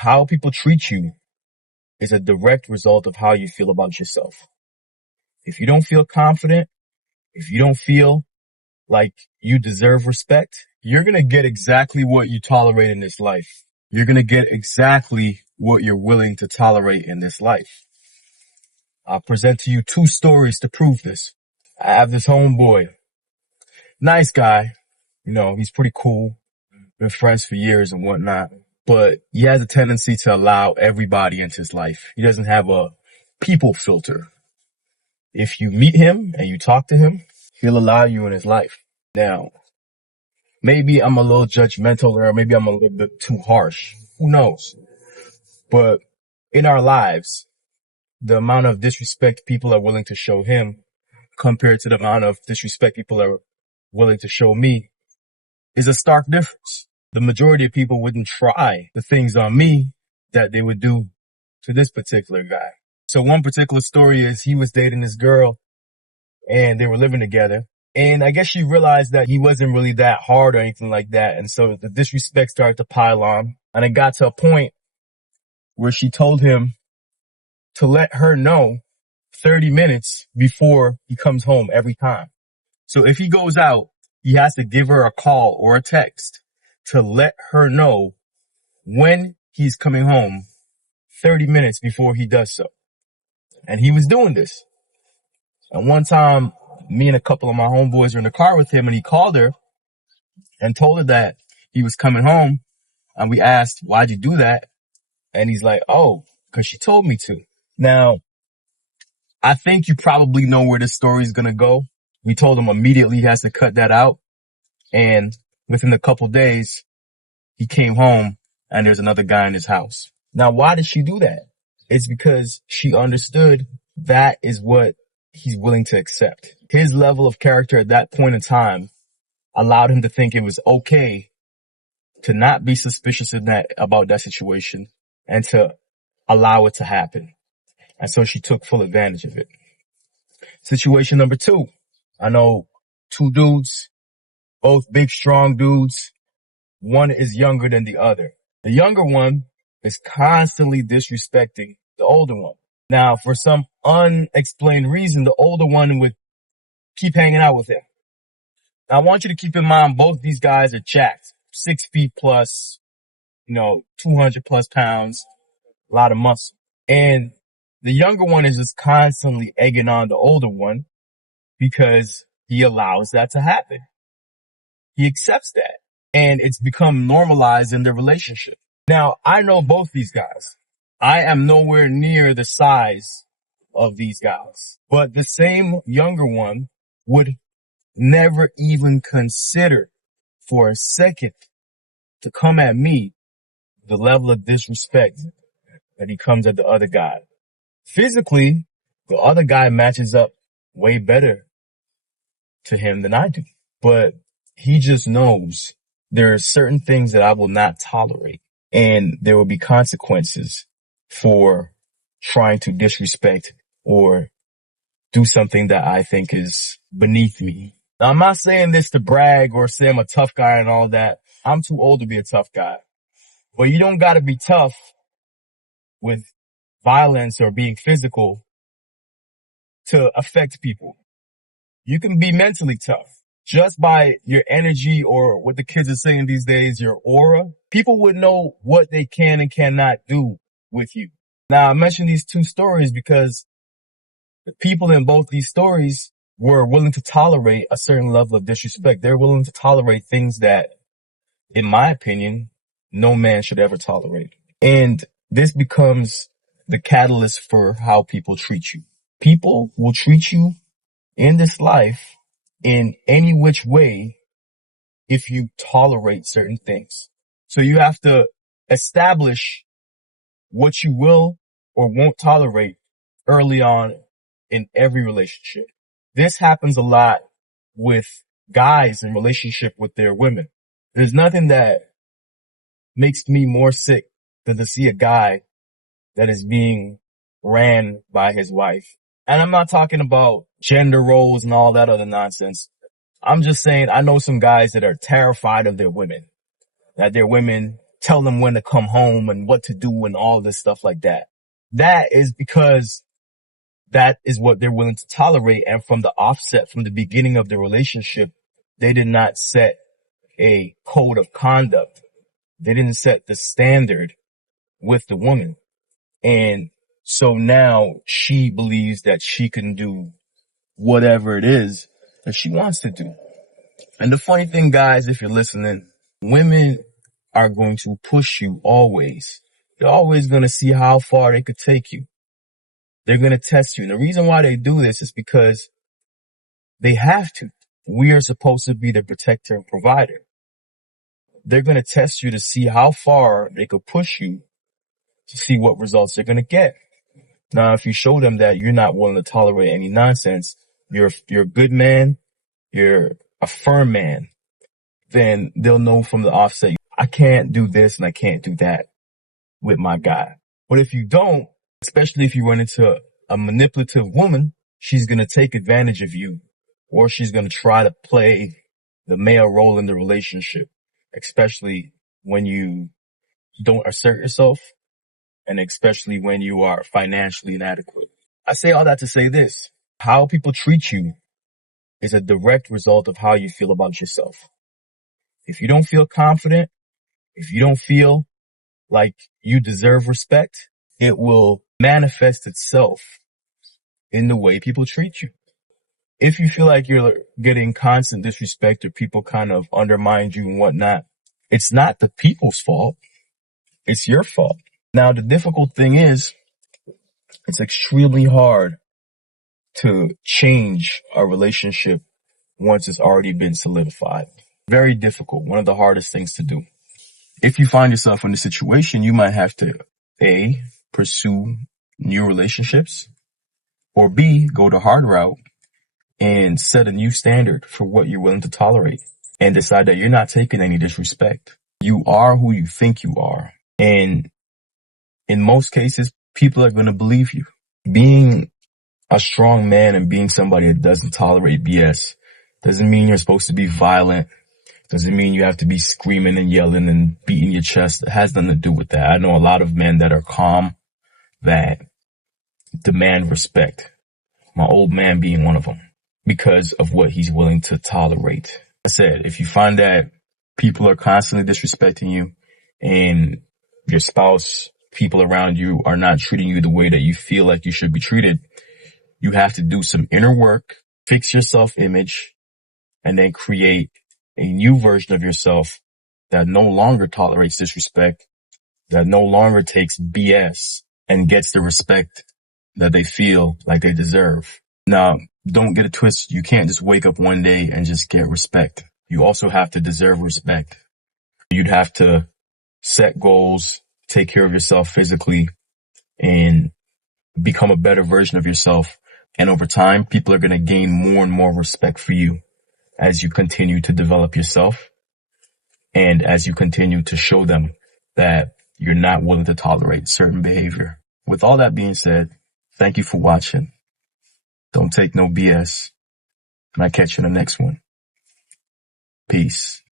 How people treat you is a direct result of how you feel about yourself. If you don't feel confident, if you don't feel like you deserve respect, you're going to get exactly what you tolerate in this life. You're going to get exactly what you're willing to tolerate in this life. I'll present to you 2 stories to prove this. I have this homeboy, nice guy, he's pretty cool, been friends for years and whatnot, but he has a tendency to allow everybody into his life. He doesn't have a people filter. If you meet him and you talk to him, he'll allow you in his life. Now, maybe I'm a little judgmental or maybe I'm a little bit too harsh. Who knows? But in our lives, the amount of disrespect people are willing to show him compared to the amount of disrespect people are willing to show me is a stark difference. The majority of people wouldn't try the things on me that they would do to this particular guy. So one particular story is he was dating this girl and they were living together. And I guess she realized that he wasn't really that hard or anything like that. And so the disrespect started to pile on. And it got to a point where she told him to let her know 30 minutes before he comes home every time. So if he goes out, he has to give her a call or a text to let her know when he's coming home 30 minutes before he does so. And he was doing this. And one time, me and a couple of my homeboys were in the car with him and he called her and told her that he was coming home. And we asked, why'd you do that? And he's like, oh, because she told me to. Now, I think you probably know where this story is going to go. We told him immediately he has to cut that out. And within a couple days, he came home and there's another guy in his house. Now, why did she do that? It's because she understood that is what he's willing to accept. His level of character at that point in time allowed him to think it was okay to not be suspicious about that situation and to allow it to happen. And so she took full advantage of it. Situation number 2. I know 2 dudes, both big, strong dudes. One is younger than the other. The younger one is constantly disrespecting the older one. Now, for some unexplained reason, the older one would keep hanging out with him. Now, I want you to keep in mind both these guys are jacked, 6 feet plus, 200 plus pounds, a lot of muscle. And the younger one is just constantly egging on the older one because he allows that to happen. He accepts that. And it's become normalized in their relationship. Now, I know both these guys. I am nowhere near the size of these guys. But the same younger one would never even consider for a second to come at me the level of disrespect that he comes at the other guy. Physically, the other guy matches up way better to him than I do. But he just knows there are certain things that I will not tolerate. And there will be consequences for trying to disrespect or do something that I think is beneath me. Now, I'm not saying this to brag or say I'm a tough guy and all that. I'm too old to be a tough guy. But you don't got to be tough with violence or being physical to affect people. You can be mentally tough. Just by your energy or what the kids are saying these days, your aura, people would know what they can and cannot do with you. Now, I mentioned these 2 stories because the people in both these stories were willing to tolerate a certain level of disrespect. They're willing to tolerate things that, in my opinion, no man should ever tolerate. And this becomes the catalyst for how people treat you. People will treat you in this life in any which way if you tolerate certain things. So you have to establish what you will or won't tolerate early on in every relationship. This happens a lot with guys in relationship with their women. There's nothing that makes me more sick than to see a guy that is being ran by his wife. And I'm not talking about gender roles and all that other nonsense. I'm just saying I know some guys that are terrified of their women, that their women tell them when to come home and what to do and all this stuff like that. That is because that is what they're willing to tolerate. And from the offset, from the beginning of the relationship, they did not set a code of conduct. They didn't set the standard with the woman. And so now she believes that she can do whatever it is that she wants to do. And the funny thing, guys, if you're listening, women are going to push you always. They're always going to see how far they could take you. They're going to test you. And the reason why they do this is because they have to. We are supposed to be the protector and provider. They're going to test you to see how far they could push you to see what results they're going to get. Now, if you show them that you're not willing to tolerate any nonsense, you're a good man, you're a firm man, then they'll know from the offset, I can't do this and I can't do that with my guy. But if you don't, especially if you run into a manipulative woman, she's going to take advantage of you, or she's going to try to play the male role in the relationship, especially when you don't assert yourself, and especially when you are financially inadequate. I say all that to say this: how people treat you is a direct result of how you feel about yourself. If you don't feel confident, if you don't feel like you deserve respect, it will manifest itself in the way people treat you. If you feel like you're getting constant disrespect or people kind of undermine you and whatnot, it's not the people's fault. It's your fault. Now, the difficult thing is, it's extremely hard to change a relationship once it's already been solidified. Very difficult. One of the hardest things to do. If you find yourself in a situation, you might have to A, pursue new relationships, or B, go the hard route and set a new standard for what you're willing to tolerate and decide that you're not taking any disrespect. You are who you think you are. And in most cases, people are going to believe you. Being a strong man and being somebody that doesn't tolerate BS doesn't mean you're supposed to be violent. Doesn't mean you have to be screaming and yelling and beating your chest. It has nothing to do with that. I know a lot of men that are calm, that demand respect. My old man being one of them, because of what he's willing to tolerate. I said, if you find that people are constantly disrespecting you and your spouse, people around you are not treating you the way that you feel like you should be treated, you have to do some inner work, fix your self-image, and then create a new version of yourself that no longer tolerates disrespect, that no longer takes BS and gets the respect that they feel like they deserve. Now, don't get it twisted. You can't just wake up one day and just get respect. You also have to deserve respect. You'd have to set goals, take care of yourself physically, and become a better version of yourself. And over time, people are going to gain more and more respect for you as you continue to develop yourself and as you continue to show them that you're not willing to tolerate certain behavior. With all that being said, thank you for watching. Don't take no BS. And I'll catch you in the next one. Peace.